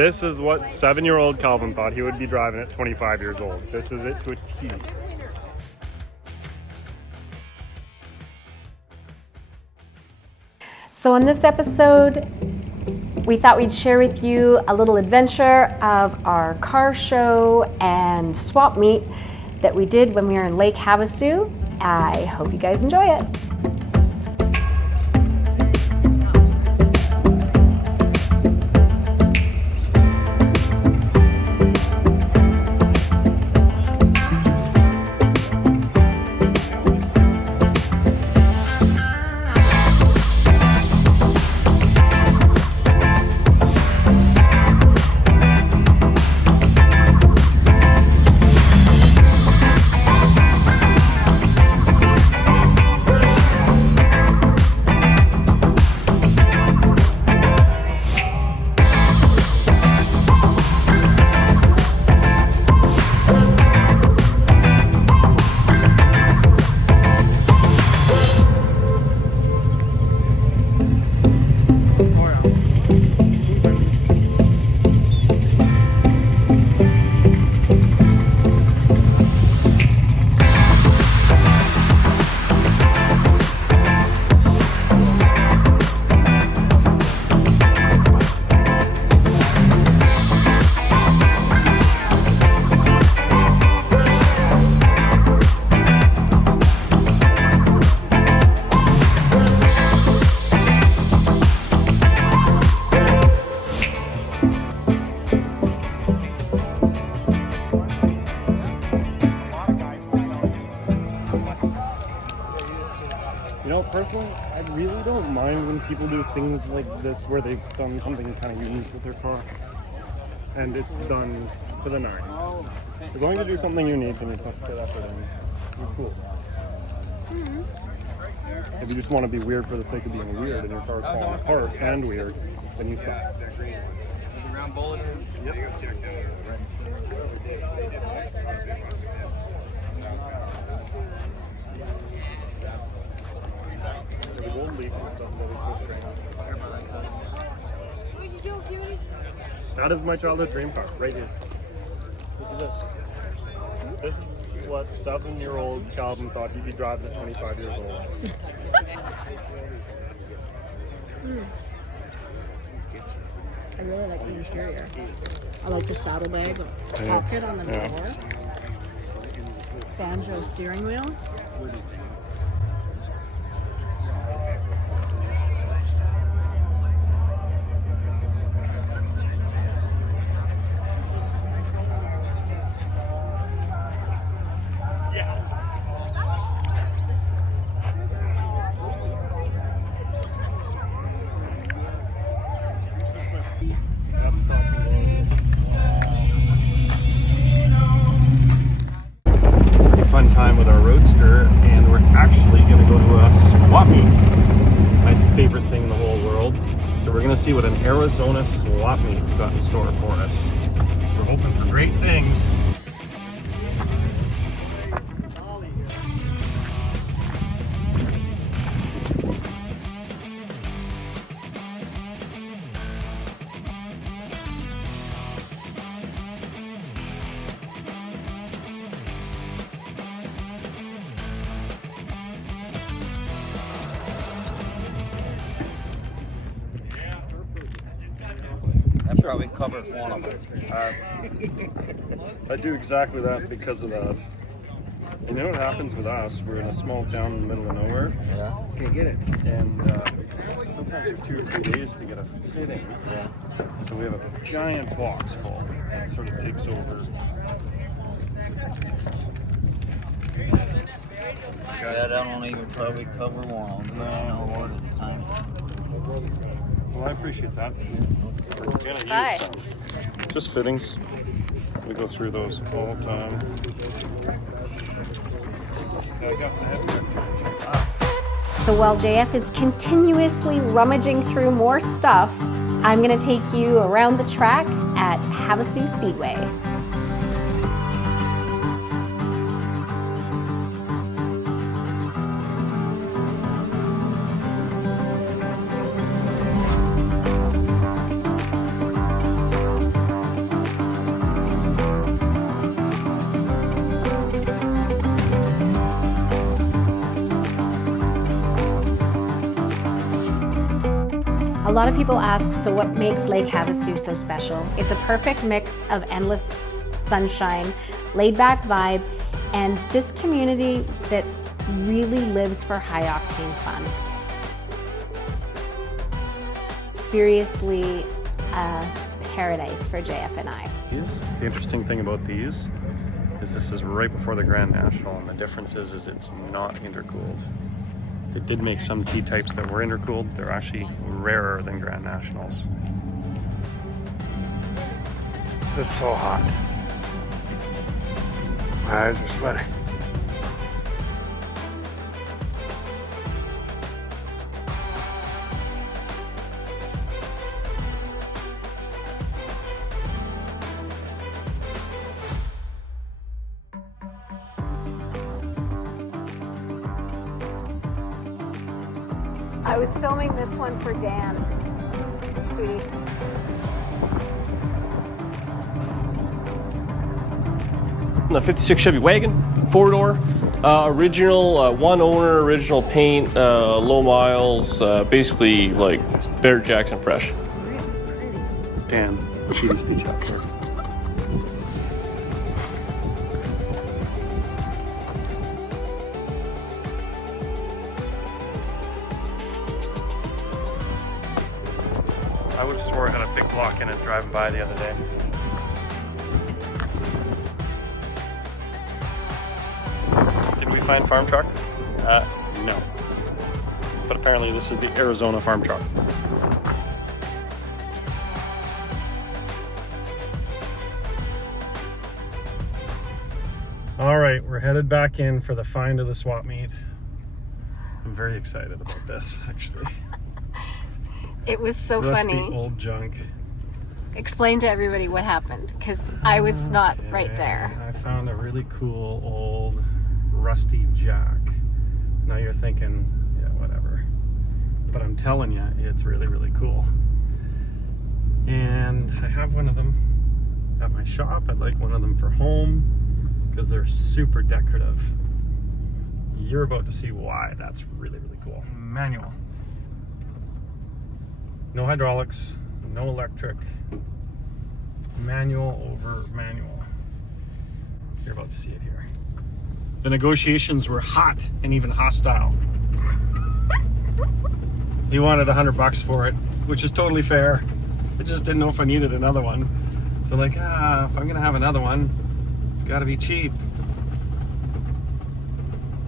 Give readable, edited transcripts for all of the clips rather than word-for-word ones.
This is what 7-year-old Calvin thought he would be driving at 25 years old. This is it to a T. So in this episode, we thought we'd share with you a little adventure of our car show and swap meet that we did when we were in Lake Havasu. I hope you guys enjoy it. You know, personally, I really don't mind when people do things like this where they've done something kind of unique with their car. And it's done to the nines. As long as you do something unique and you put effort in, you're cool. If you just want to be weird for the sake of being weird and your car's falling apart and weird, then you suck. That is my childhood dream car, right here. This is it. This is what 7-year-old Calvin thought he'd be driving at 25 years old. I really like the interior. I like the saddlebag pocket on the door. Banjo steering wheel. Fun time with our Roadster, and we're actually going to go to a swap meet. My favorite thing in the whole world. So we're going to see what an Arizona swap meet's got in store for us. We're hoping for great things. That probably covers one of them. I do exactly that because of that. You know what happens with us? We're in a small town in the middle of nowhere. Yeah. Can't get it. And sometimes it's 2 or 3 days to get a fitting. Yeah. So we have a giant box full that sort of takes over. Yeah, that won't even probably cover one of them. No, Lord, it's tiny. Well, I appreciate that. We're gonna use just fittings. We go through those all the time. So while JF is continuously rummaging through more stuff, I'm going to take you around the track at Havasu Speedway. A lot of people ask, so what makes Lake Havasu so special? It's a perfect mix of endless sunshine, laid-back vibe, and this community that really lives for high-octane fun. Seriously, a paradise for JF and I. The interesting thing about these is this is right before the Grand National, and the difference is it's not intercooled. They did make some T-types that were intercooled. They're actually rarer than Grand Nationals. It's so hot. My eyes are sweating. I was filming this one for Dan, sweetie. The 56 Chevy wagon, 4-door, original, one owner, original paint, low miles, basically like Barrett Jackson fresh. Dan, Peter speech out there. I would have swore I had a big block in it driving by the other day. Did we find farm truck? No. But apparently this is the Arizona farm truck. All right, we're headed back in for the find of the swap meet. I'm very excited about this, actually. It was so Rusty funny. old junk. Explain to everybody what happened, because I was not right there. I found a really cool old rusty jack. Now you're thinking, yeah, whatever. But I'm telling you, it's really, really cool. And I have one of them at my shop. I'd like one of them for home because they're super decorative. You're about to see why that's really, really cool. Manual. No hydraulics, no electric. Manual over manual. You're about to see it here. The negotiations were hot and even hostile. He wanted $100 for it, which is totally fair. I just didn't know if I needed another one. So like, if I'm gonna have another one, it's gotta be cheap.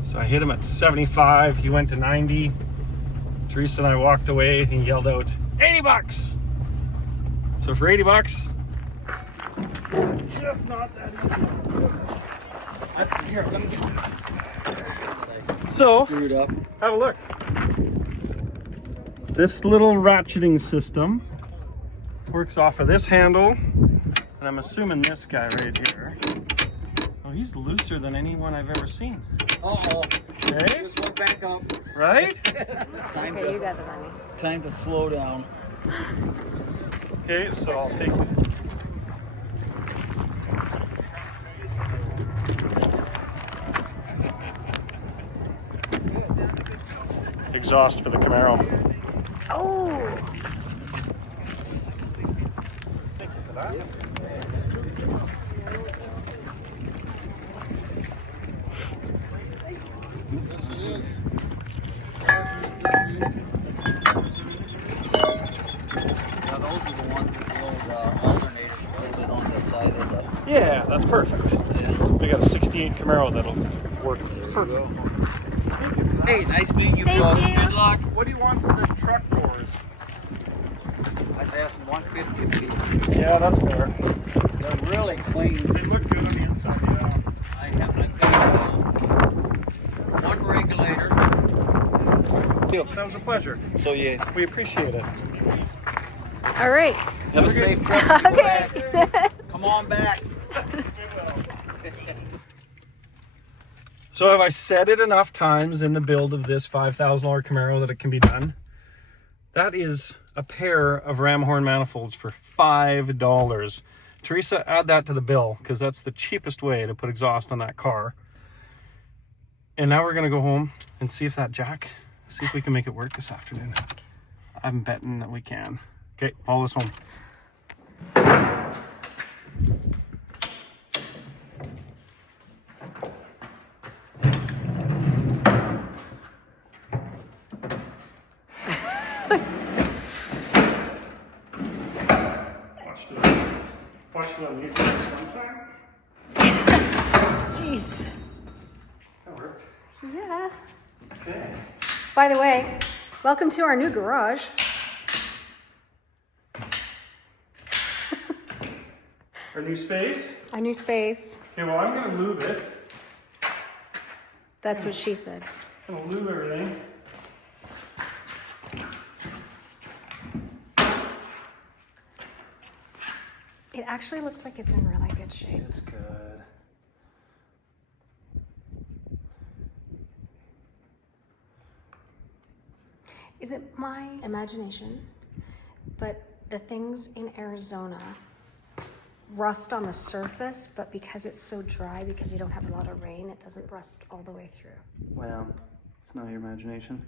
So I hit him at 75, he went to 90. Teresa and I walked away and he yelled out, $80! So for $80, just not that easy. Here, let me get So, Screwed up. have a look. This little ratcheting system works off of this handle, and I'm assuming this guy right here. Oh, he's looser than anyone I've ever seen. Uh-oh. Okay, Just went back up. right? Time Okay, you to, got the money. time to slow down. Okay, so I'll take it. Exhaust for the Camaro. Oh! Thank you for that. Now those are the ones with those alternators bolted on the side of the... Yeah, that's perfect. We got a 68 Camaro that'll work perfect. Hey, nice meeting you, Thank fellas. you. Good luck. What do you want for the truck doors? I was asking 150 a piece. Yeah, that's fair. They're really clean. They look good on the inside, yeah. I've got one regulator. That was a pleasure. So yeah, We appreciate it. All right. have a safe trip. Go Okay. back. Come on back. So have I said it enough times in the build of this $5,000 Camaro that it can be done? That is a pair of ram horn manifolds for $5. Teresa, add that to the bill because that's the cheapest way to put exhaust on that car. And now we're gonna go home and see if we can make it work this afternoon. I'm betting that we can. Okay, follow us home. Watched it on YouTube sometime. Jeez. That worked. Yeah. Okay. By the way, welcome to our new garage. Our new space. Our new space. Okay, well, I'm gonna lube it. That's what she said. I'm gonna lube everything. It actually looks like it's in really good shape. It's good. Is it my imagination? But the things in Arizona rust on the surface, but because it's so dry, because you don't have a lot of rain, it doesn't rust all the way through. Well, it's not your imagination.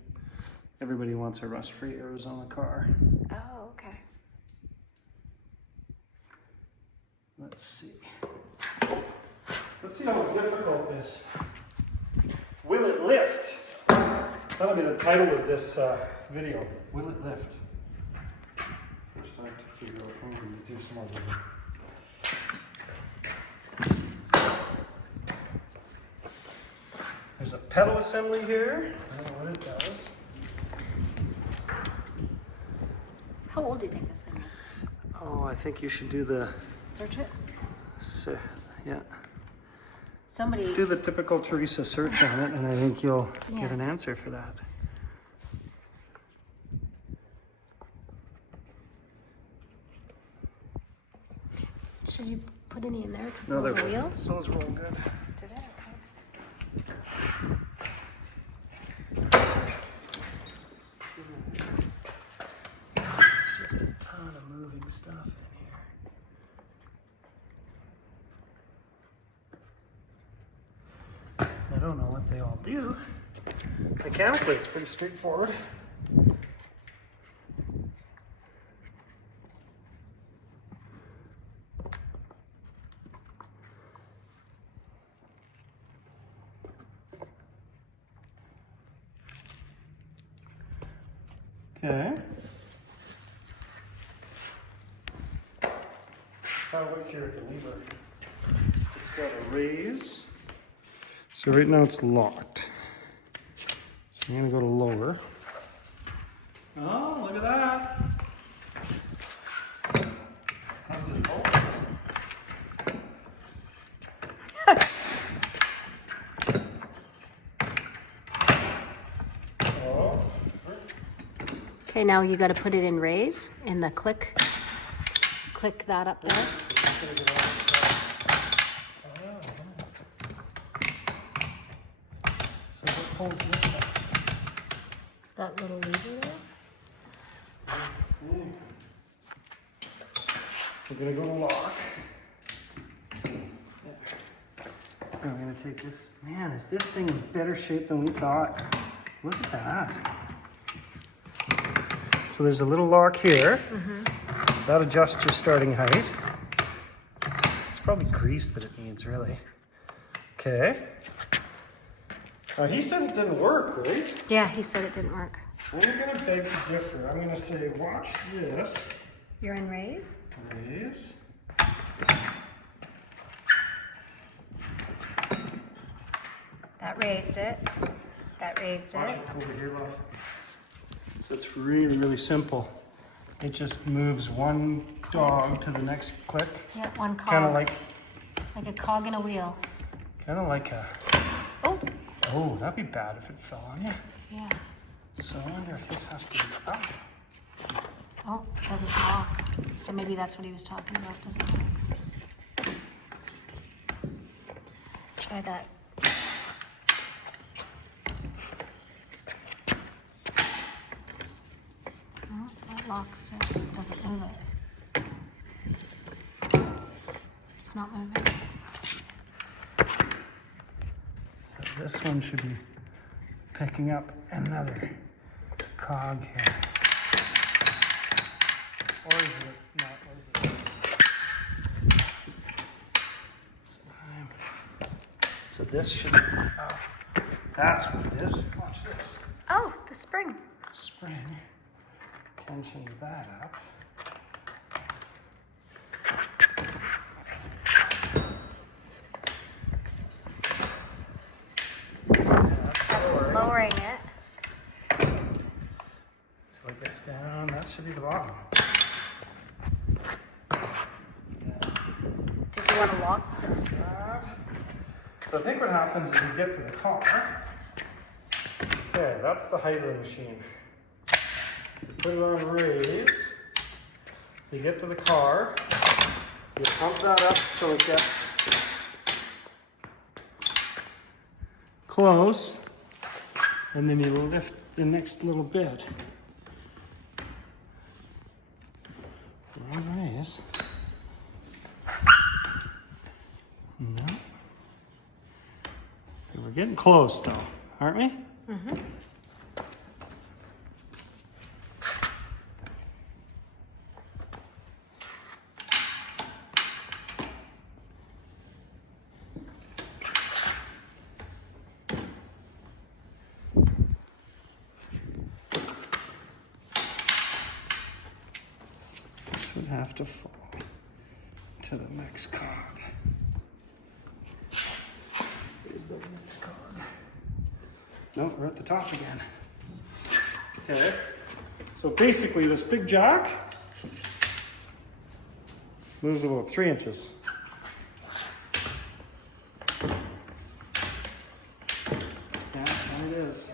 Everybody wants a rust-free Arizona car. Oh, okay. Let's see. Let's see how difficult this. Will it lift? That'll be the title of this video. Will it lift? First I have to figure out how to do some other. There's a pedal assembly here. I don't know what it does. How old do you think this thing is? Oh, I think you should do the. Search it. Yeah. Somebody. Do the typical Teresa search on it, and I think you'll Yeah. get an answer for that. Should you put any in there? No, Roll they're the wheels? Those roll good. Did it? There's just a ton of moving stuff in here. I don't know what they all do. Mechanically, it's pretty straightforward. Okay. I'll look here at the lever. It's got a raise. So right now it's locked. So I'm gonna go to lower. Oh, look at that. How's it hold? Oh. Okay, now you got to put it in raise in the click. Click that up there. So what pulls this back? That little lever there. We're gonna go to lock. I'm gonna take this. Man, is this thing in better shape than we thought? Look at that. So there's a little lock here. That adjusts your starting height. It's probably grease that it needs, really. Okay. He said it didn't work, right? Yeah, he said it didn't work. I'm gonna beg to differ. I'm gonna say, watch this. You're in raise? Raise. That raised it. That raised Watch it. it over here, love. So it's really, really simple. It just moves one dog to the next click. Yeah, one cog. Kind of like a cog in a wheel. a. Oh, Oh, that'd be bad if it fell on you. yeah. So I wonder if this has to be up. Oh, it doesn't lock. So maybe that's what he was talking about, doesn't it? Try that. Oh, that locks it. It doesn't move it. It's not moving. So this one should be picking up another cog here. Or is it not? What is it? So this should be, that's what it is. Watch this. Oh, the spring. Spring tensions that up. That's lowering it. So it gets down, that should be the bottom. Did you want to walk? There's that. So I think what happens is you get to the car. Okay, that's the height of the machine. You put it on raise. You get to the car. You pump that up so it gets close. And then you lift the next little bit. On raise. No. We're getting close though, aren't we? Mm-hmm. This would have to fall to the next cog. Is the next cog? No, we're at the top again. Okay. So basically, this big jack moves about 3 inches. Yeah, there it is.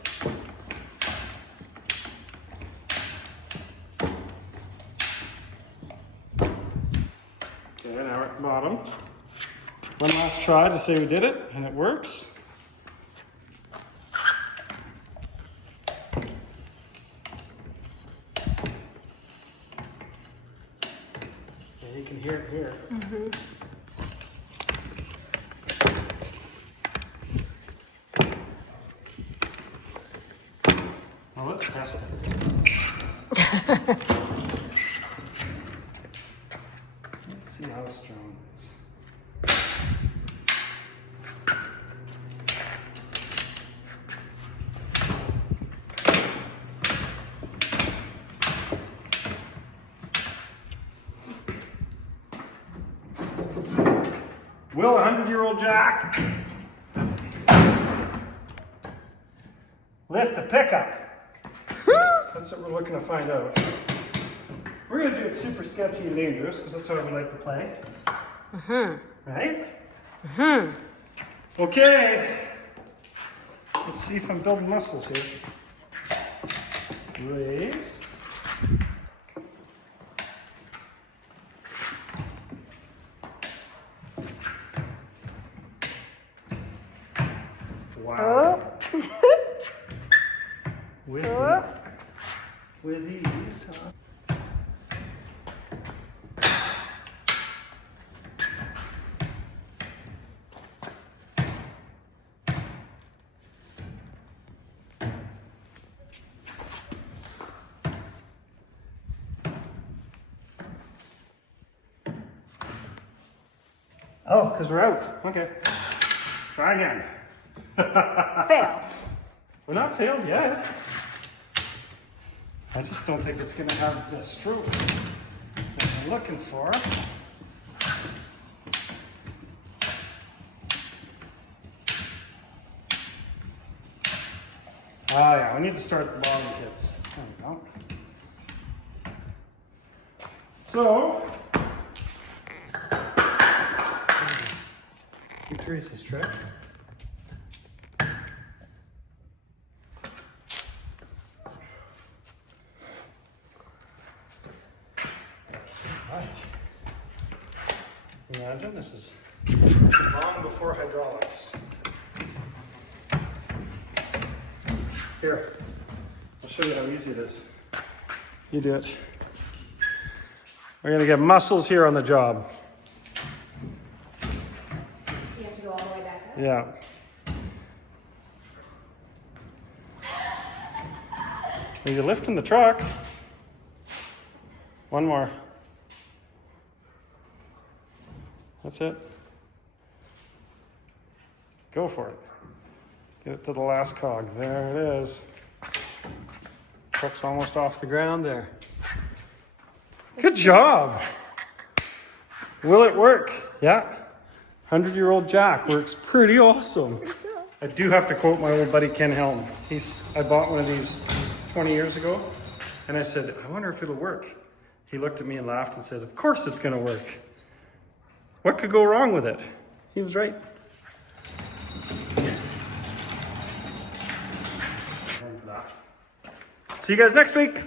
Okay, now we're at the bottom. One last try to say we did it, and it works. Yeah, you can hear it here. Mm-hmm. Well, let's test it. Let's see how strong it is. Will a 100-year-old jack lift a pickup? That's what we're looking to find out. We're going to do it super sketchy and dangerous because that's how we like to play. Right? Okay. Let's see if I'm building muscles here. Raise. Wow. With these. Oh, because we're out. Okay. Try again. Fail. We're not failed yet. I just don't think it's going to have the stroke that I'm looking for. Ah, yeah, we need to start at the bottom, kids. There we go. So, Tracy's trick. Right. Imagine this is long before hydraulics. Here, I'll show you how easy it is. You do it. We're gonna get muscles here on the job. You have to go all the way back up? Yeah. When you're lifting the truck, One more. That's it. Go for it. Get it to the last cog. There it is. Truck's almost off the ground there. Good job. Will it work? Yeah. 100-year-old Jack works pretty awesome. I do have to quote my old buddy Ken Helm. I bought one of these 20 years ago, and I said, I wonder if it'll work. He looked at me and laughed and said, of course it's going to work. What could go wrong with it? He was right. See you guys next week.